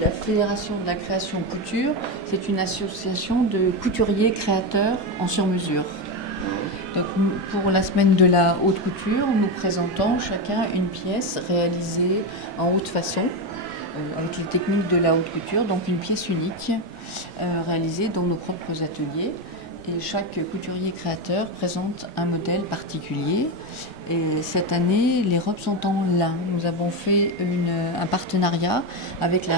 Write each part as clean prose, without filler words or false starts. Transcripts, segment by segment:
La Fédération de la création couture, c'est une association de couturiers créateurs en sur-mesure. Donc, pour la semaine de la haute couture, nous présentons chacun une pièce réalisée en haute façon, avec les techniques de la haute couture, donc une pièce unique réalisée dans nos propres ateliers. Et chaque couturier créateur présente un modèle particulier. Et cette année, les robes sont en lin. Nous avons fait un partenariat avec la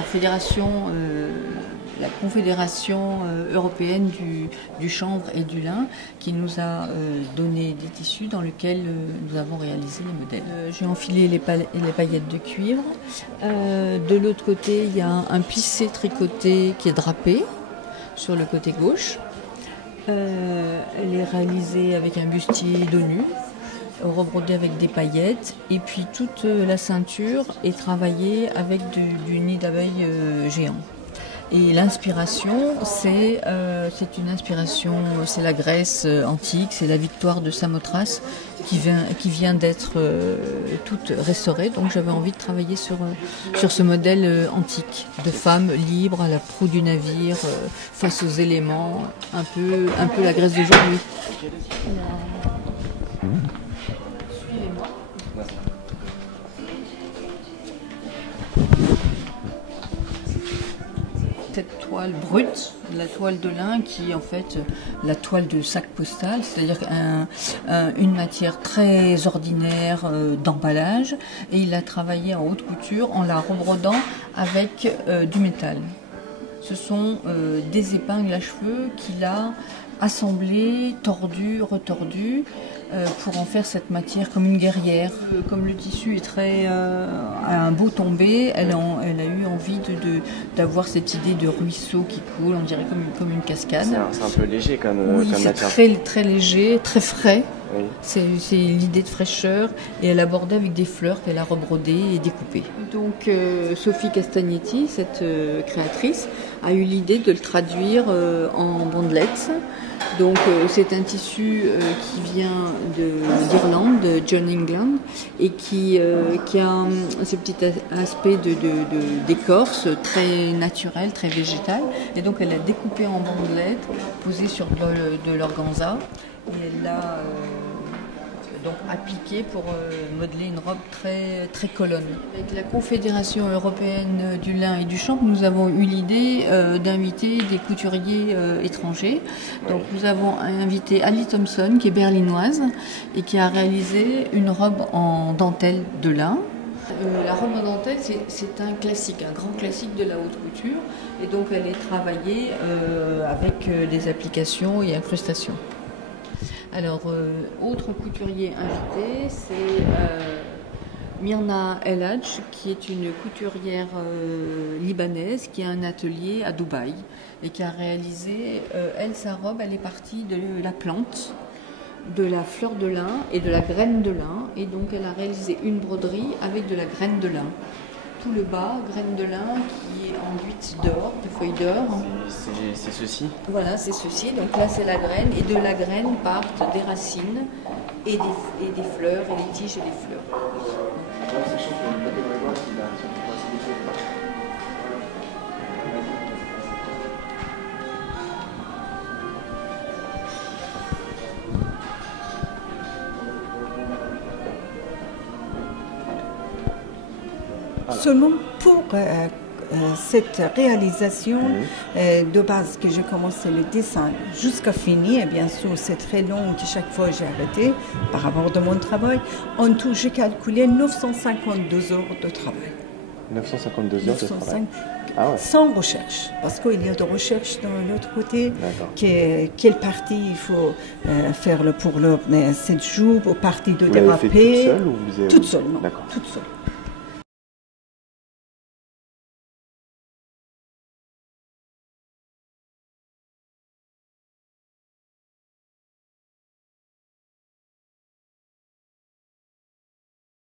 Confédération européenne du chanvre et du lin, qui nous a donné des tissus dans lesquels nous avons réalisé les modèles. J'ai enfilé les paillettes de cuivre. De l'autre côté, il y a un plissé tricoté qui est drapé sur le côté gauche. Elle est réalisée avec un bustier dos nu, rebrodé avec des paillettes, et puis toute la ceinture est travaillée avec du nid d'abeille géant. Et l'inspiration, c'est une inspiration, c'est la Grèce antique, c'est la victoire de Samothrace qui vient d'être toute restaurée. Donc j'avais envie de travailler sur ce modèle antique de femme libre à la proue du navire, face aux éléments, un peu la Grèce d'aujourd'hui. Suivez-moi. Cette toile brute, la toile de lin qui est en fait la toile de sac postal, c'est-à-dire une matière très ordinaire d'emballage, et il a travaillé en haute couture en la rebrodant avec du métal. Ce sont des épingles à cheveux qu'il a assemblées, tordues, retordues, pour en faire cette matière comme une guerrière. Comme le tissu est a un beau tombé, elle a eu envie d'avoir cette idée de ruisseau qui coule, on dirait comme une cascade. C'est un peu léger comme matière. C'est très léger, très frais. Oui. C'est l'idée de fraîcheur, et elle a bordé avec des fleurs qu'elle a rebrodées et découpées. Donc Sophie Castagnetti, cette créatrice, a eu l'idée de le traduire en bandelettes. Donc c'est un tissu qui vient d'Irlande, de John England, et qui a ce petit aspect d'écorce très naturel, très végétal. Et donc elle a découpé en bandelettes, posé sur de l'organza, et elle l'a donc appliqué pour modeler une robe très, très colonne. Avec la Confédération européenne du lin et du chanvre, nous avons eu l'idée d'inviter des couturiers étrangers. Donc nous avons invité Ali Thompson, qui est berlinoise, et qui a réalisé une robe en dentelle de lin. La robe en dentelle, c'est un classique, un grand classique de la haute couture, et donc elle est travaillée avec des applications et incrustations. Alors, autre couturier invité, c'est Myrna El Hadj, qui est une couturière libanaise qui a un atelier à Dubaï et qui a réalisé, sa robe, elle est partie de la plante, de la fleur de lin et de la graine de lin, et donc elle a réalisé une broderie avec de la graine de lin. Tout le bas, graine de lin qui est enduite d'or, de feuilles d'or. C'est ceci? Voilà, c'est ceci. Donc là, c'est la graine, et de la graine partent des racines et des fleurs, et des tiges et des fleurs. Seulement pour cette réalisation de base que j'ai commencé le dessin jusqu'à finir, et bien sûr c'est très long, chaque fois j'ai arrêté par rapport de mon travail. En tout, j'ai calculé 952 heures de travail. 952 heures de travail. Ah ouais. Sans recherche, parce qu'il y a de recherche dans l'autre côté. Quelle partie il faut faire pour 7 jours, pour partie de déraper. Vous l'avez fait toute seule ou vous avez... Toute seule, non. D'accord. Toute seule.